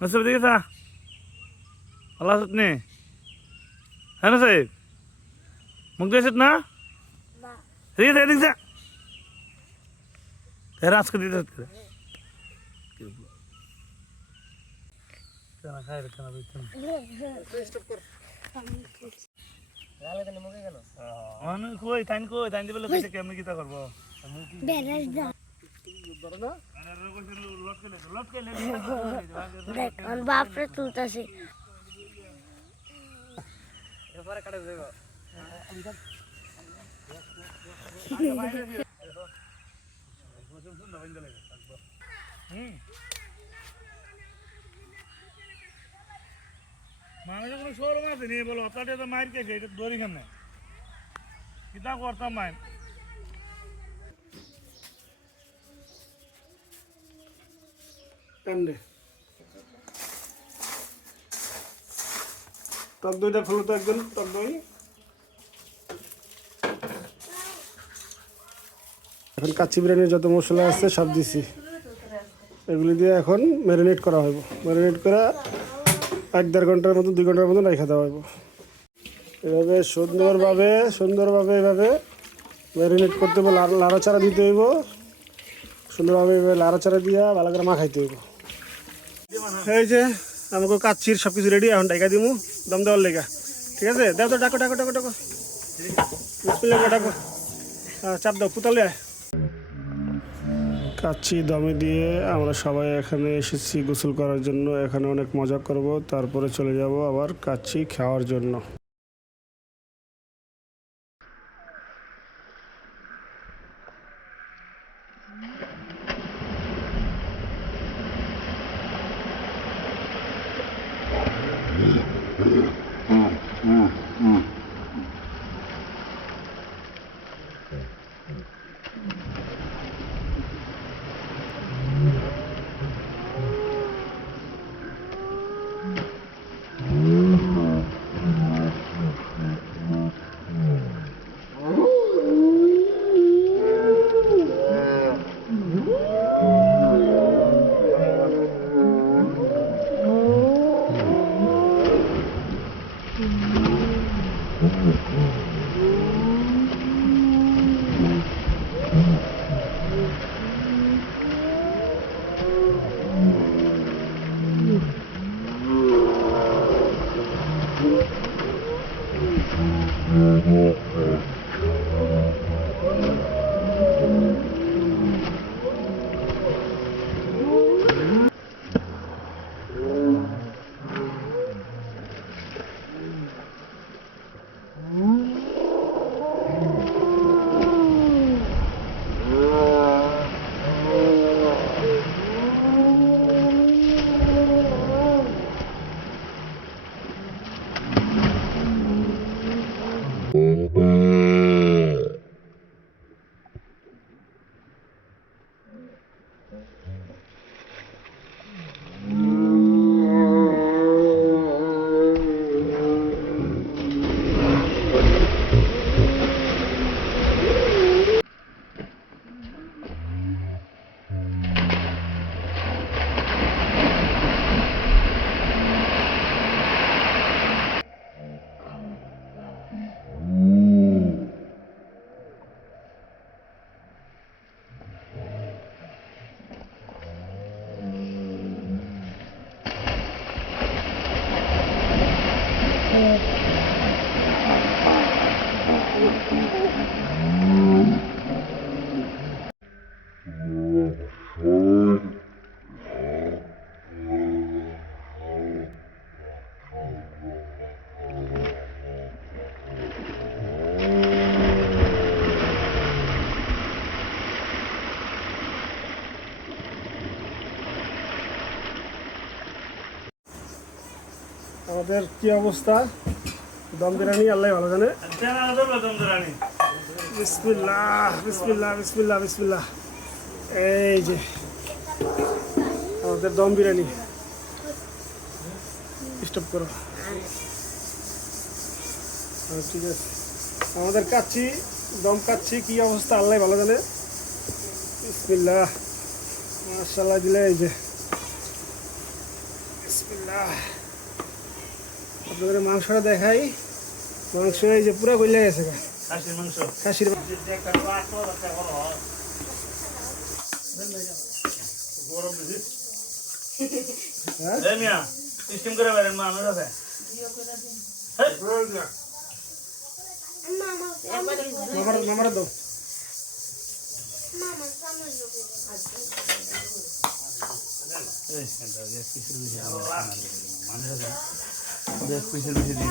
नसीब देखिए था अल्लाह सतने है ना साहेब मुग्धे सतना देखिए देखिए देखिए तेरा आज का दीदा तेरा चना खाए रखना भी चना स्टॉप कर राले तने मुगे गेलो अनु कोई ताइन दे बोले कैसे केमने किता करबो बेरल दा दरना लट के ले देख अन बाप रे तुलतासी এবারে কাটে দেব মানে কোনো শোরুম আছে নি বলো আপনাদের তো মাইর কে এটা দড়ি কেমনে কিতা করতাম মাইর কান্দে টক দইটা খোলো তো একদম টক দই এখন কাচ্চি বিরিয়ানির যত মশলা আছে সব দিছি এগুলি দিয়ে এখন ম্যারিনেট করা হবে ম্যারিনেট করা 1-1.5 ঘন্টার মতো 2 ঘন্টার মতো রাখা দেওয়া হবে এভাবে সুন্দরভাবে এভাবে ম্যারিনেট করতে হবে লাড়াচাড়া দিতে হইব সুন্দরভাবে এভাবে লাড়াচাড়া দিয়া ভালো করে মাখাইতে হইব এই যে আমাকে কাচ্চির সব কিছু রেডি এখন ডাকা দিমু দম দেওয়ার লেগা ঠিক আছে দাও তো ডাকো বিসমিল্লাহ ডাকো চাপ দাও পুতালে কাচ্চি দমে দিয়ে আমরা সবাই এখানে এসেছি গোসল করার জন্য এখানে অনেক মজা করব তারপরে চলে যাব আবার কাচ্চি খাওয়ার জন্য আমাদের কি অবস্থা দম বিরিয়ানি আল্লাহ ভালো জানে বিসমিল্লাহ বিসমিল্লাহ বিসমিল্লাহ বিসমিল্লাহ এই যে আমাদের দম বিরিয়ানি স্টপ করো। ঠিক আছে, আমাদের কাচ্ছি দম কাচ্ছি কি অবস্থা আল্লাহ ভালো জানে। বিসমিল্লাহ, মাশাআল্লাহ দিলে এই যে বিসমিল্লাহ। আপনাদের মাংসটা দেখাই, মাংস এই যে পুরো গলে গেছে। খাসির মাংস, খাসির গরম বেশি। হ্যাঁ এই মিয়া সিস্টেম করে বেরেন মানুষ আছে। মামারা দাও। এই এটা গ্যাস পিসের বেশি মানুষ আছে, গ্যাস পিসের বেশি দিন।